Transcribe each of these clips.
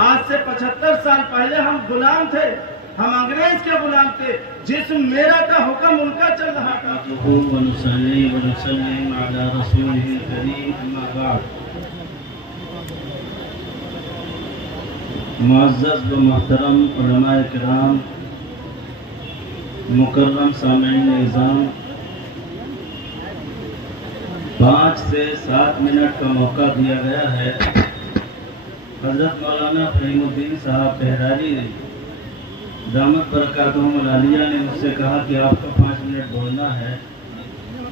آج سے 75 سال پہلے ہم غلام تھے، ہم انگریز کے غلام تھے، جسم میرا تھا، حکم ان کا چل رہا تھا۔ ونصلي ونسلم على رسوله الكريم اما بعد۔ معزز و محترم علماء کرام، مکرم سامعین نظام، 5 سے 7 منٹ کا موقع دیا گیا ہے۔ حضرت مولانا فہیم الدین صاحب بہراری نے دامت برکاتہم العالیہ نے مجھ سے کہا کہ آپ کو 5 منٹ بولنا ہے،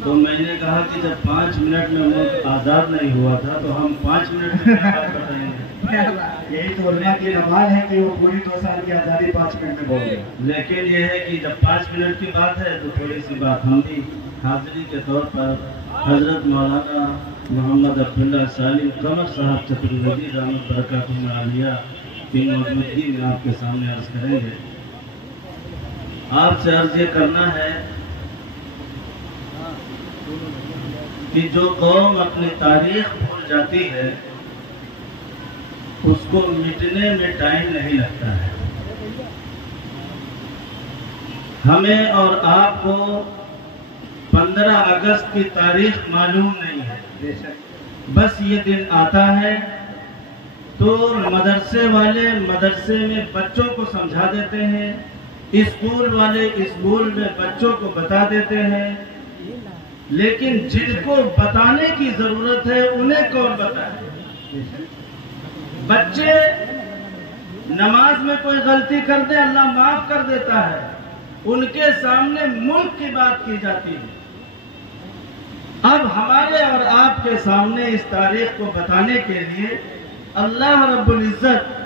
تو میں نے کہا کہ جب 5 منٹ میں ملک آزاد نہیں ہوا تھا تو ہم 5 منٹ میں کیا بات بتائیں گے؟ یہی تو علماء کی کمال ہے کہ وہ پوری 2 سال کی آزادی 5 منٹ میں بول گئے۔ لیکن یہ ہے کہ جب 5 منٹ کی بات ہے تو تھوڑی سی بات ہم بھی حاضری کے طور پر حضرت مولانا محمد عبداللہ سالم قمر صاحب چتروردی دامت برکاتہم العالیہ کی موجودگی میں آپ کے سامنے عرض کریں گے۔ آپ سے عرض یہ کرنا ہے کہ جو قوم اپنی تاریخ بھول جاتی ہے اس کو مٹنے میں ٹائم نہیں لگتا ہے۔ ہمیں اور آپ کو 15 اگست کی تاریخ معلوم نہیں ہے، بس یہ دن آتا ہے تو مدرسے والے مدرسے میں بچوں کو سمجھا دیتے ہیں، اسکول والے اسکول میں بچوں کو بتا دیتے ہیں، لیکن جن کو بتانے کی ضرورت ہے انہیں کون بتائے؟ بچے نماز میں کوئی غلطی کر دے اللہ معاف کر دیتا ہے، ان کے سامنے ملک کی بات کی جاتی ہے۔ اب ہمارے اور آپ کے سامنے اس تاریخ کو بتانے کے لیے اللہ رب العزت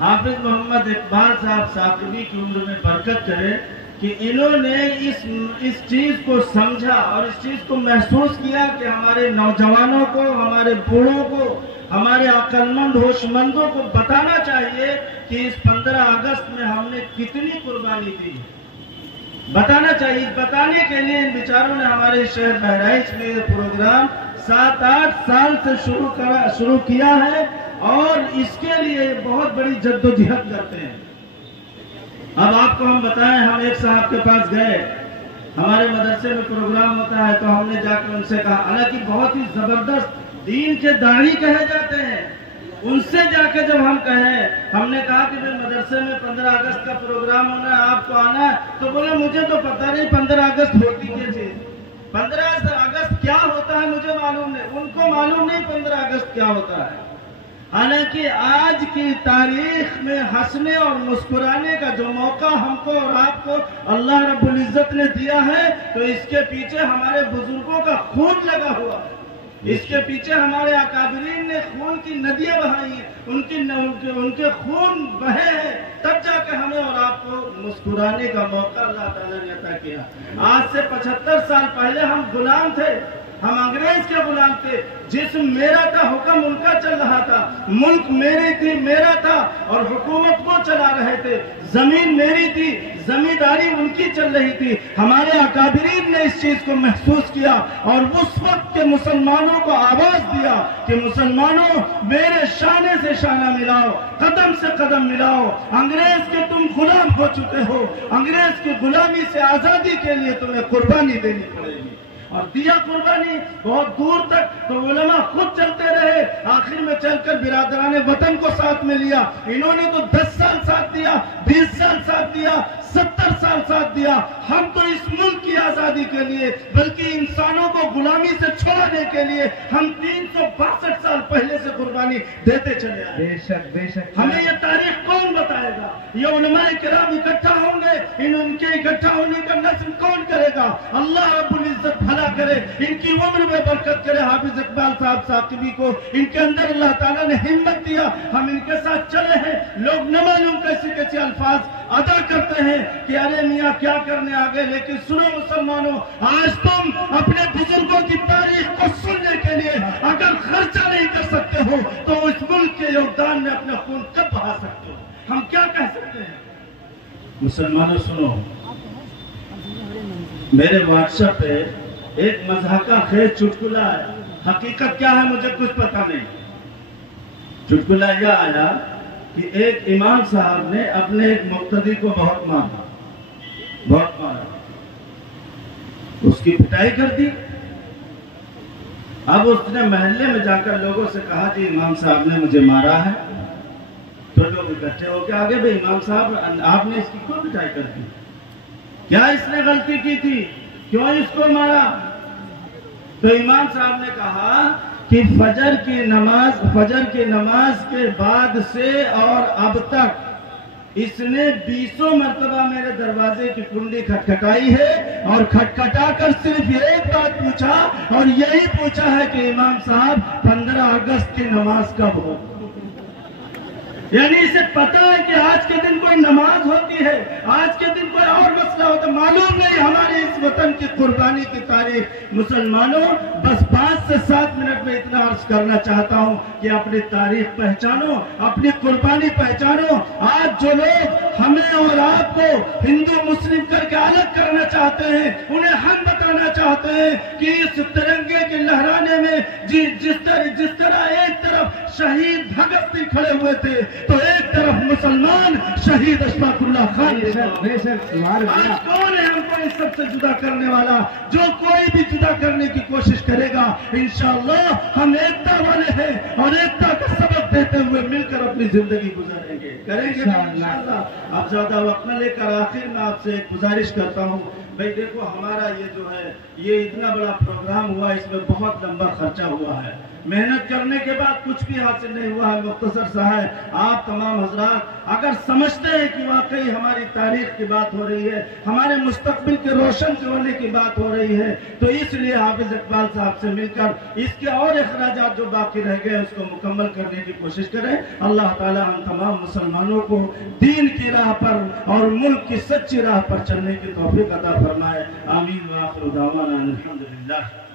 حافظ محمد اقبال صاحب ثاقبی کی عمر میں برکت کرے کہ انہوں نے اس چیز کو سمجھا اور اس چیز کو محسوس کیا کہ ہمارے نوجوانوں کو، ہمارے بوڑھوں کو، ہمارے عقل مند ہوش مندوں کو بتانا چاہیے کہ اس 15 اگست میں ہم نے کتنی قربانی دی، بتانا چاہیے۔ بتانے کے لیے ان بیچاروں نے ہمارے شہر بہرائچ میں یہ پروگرام 7-8 سال سے شروع کیا ہے اور اس کے لیے بہت بڑی جدوجہد کرتے ہیں۔ اب آپ کو ہم بتائیں، ہم ایک صاحب کے پاس گئے، ہمارے مدرسے میں پروگرام ہوتا ہے تو ہم نے جا کے ان سے کہا، حالانکہ بہت ہی زبردست دین کے داعی کہے جاتے ہیں، ان سے جا کے جب ہم کہیں، ہم نے کہا کہ مدرسے میں 15 اگست کا پروگرام ہونا ہے، آپ کو آنا ہے، تو بولے مجھے تو پتہ نہیں 15 اگست ہوتی کیا چیز، 15 اگست کیا ہوتا ہے مجھے معلوم نہیں، ان کو معلوم نہیں 15 اگست کیا ہوتا ہے۔ حالانکہ آج کی تاریخ میں ہنسنے اور مسکرانے کا جو موقع ہم کو اور آپ کو اللہ رب العزت نے دیا ہے تو اس کے پیچھے ہمارے بزرگوں کا خون لگا ہوا ہے، اس کے پیچھے ہمارے اکابرین نے خون کی ندیاں بہائی ہیں، ان کے خون بہے ہیں، تب جا کے ہمیں اور آپ کو مسکرانے کا موقع اللہ تعالیٰ نے عطا کیا۔ آج سے 75 سال پہلے ہم غلام تھے، ہم انگریز کے غلام تھے، جسم میرا تھا، حکم ان کا چل رہا تھا، ملک میرا تھا اور حکومت وہ چلا رہے تھے، زمین میری تھی، زمینداری ان کی چل رہی تھی۔ ہمارے اکابرین نے اس چیز کو محسوس کیا اور اس وقت کے مسلمانوں کو آواز دیا کہ مسلمانوں میرے شانے سے شانہ ملاؤ، قدم سے قدم ملاؤ، انگریز کے تم غلام ہو چکے ہو، انگریز کی غلامی سے آزادی کے لیے تمہیں قربانی دینی پڑے گی۔ اور دیا قربانی بہت دور تک، تو علماء خود چلتے رہے، آخر میں چل کر برادران وطن کو ساتھ میں لیا، انہوں نے تو 10 سال ساتھ دیا، 20 سال ساتھ دیا، 70 سال ساتھ دیا۔ ہم تو اس ملک کی آزادی کے لیے بلکہ انسانوں کو غلامی سے چھڑانے کے لیے ہم 362 سال پہلے سے قربانی دیتے چلے آئے۔ بے شک بے شک۔ ہمیں یہ تاریخ کون بتائے گا؟ یہ علماء کرام اکٹھا ہوں گے، ان کے اکٹھا ہونے کا نظم کون کرے گا؟ اللہ رب العزت بھلا کرے، ان کی عمر میں برکت کرے۔ حافظ اقبال صاحب ثاقبی کو ان کے اندر اللہ تعالیٰ نے ہمت دیا، ہم ان کے ساتھ چلے ہیں۔ لوگ نہ معلوم کیسے الفاظ ادا کرتے ہیں کہ ارے میاں کیا کرنے آگے، لیکن سنو مسلمانوں، آج تم اپنے بزرگوں کی تاریخ کو سننے کے لیے اگر خرچہ نہیں کر سکتے ہو تو اس ملک کے یوگدان میں اپنا خون کب بہا سکتے ہو؟ ہم کیا کہہ سکتے ہیں؟ مسلمانوں سنو، میرے واٹس ایپ پہ ایک مضحکہ خیز چٹکلا ہے، حقیقت کیا ہے مجھے کچھ پتا نہیں۔ چٹکلا یہ آیا کہ ایک امام صاحب نے اپنے ایک مقتدی کو بہت مارا، اس کی پٹائی کر دی۔ اب اس نے محلے میں جا کر لوگوں سے کہا جی امام صاحب نے مجھے مارا ہے، تو لوگ اکٹھے ہو کے آگے بھائی امام صاحب آپ نے اس کی کیوں پٹائی کر دی؟ کیا اس نے غلطی کی تھی؟ کیوں اس کو مارا؟ تو امام صاحب نے کہا کہ فجر کی نماز کے بعد سے اور اب تک اس نے 20 مرتبہ میرے دروازے کی کنڈی کھٹکھٹائی ہے، اور کھٹکھٹا کر صرف ایک بات پوچھا، اور یہی پوچھا ہے کہ امام صاحب 15 اگست کی نماز کب ہو؟ یعنی اسے پتا ہے کہ آج کے دن کوئی نماز ہوتی ہے، آج کے دن کوئی اور مسئلہ ہوتا ہے، معلوم نہیں ہمارے اس وطن کی قربانی کی تاریخ۔ مسلمانوں بس 5 سے 7 منٹ میں اتنا عرض کرنا چاہتا ہوں کہ اپنی تاریخ پہچانو، اپنی قربانی پہچانو۔ آج جو لوگ ہمیں اور آپ کو ہندو مسلم کر کے الگ کرنا چاہتے ہیں، انہیں ہم بتانا چاہتے ہیں کہ اس ترنگے کے لہرانے میں جس طرح ایک طرف شہید بھگت سنگھ کھڑے ہوئے تھے، تو ایک طرف مسلمان شہید اشفاق اللہ خان۔ آج کون ہے ہم کو اس سب سے جدا کرنے والا؟ جو کوئی بھی جدا کرنے کی کوشش کرے گا، انشاءاللہ ہم ایکتا والے ہیں، اور ایکتا کا سبق دیتے ہوئے مل کر اپنی زندگی گزاریں گے، کریں گے انشاءاللہ۔ اب زیادہ وقت نہ لے کر آخر میں آپ سے ایک گزارش کرتا ہوں، بھائی دیکھو ہمارا یہ جو ہے یہ اتنا بڑا پروگرام ہوا، اس میں بہت لمبا خرچہ ہوا ہے، محنت کرنے کے بعد کچھ بھی حاصل نہیں ہوا ہے۔ مختصر سا ہے، آپ تمام حضرات اگر سمجھتے ہیں کہ واقعی ہماری تاریخ کی بات ہو رہی ہے، ہمارے مستقبل کے روشن ہونے کی بات ہو رہی ہے، تو اس لیے حافظ اقبال صاحب سے مل کر اس کے اور اخراجات جو باقی رہ گئے اس کو مکمل کرنے کی کوشش کریں۔ اللہ تعالی ہم تمام مسلمانوں کو دین کی راہ پر اور ملک کی سچی راہ پر چلنے کی توفیق عطا فرمائے۔ آمین وآخر دعوانا الحمدللہ۔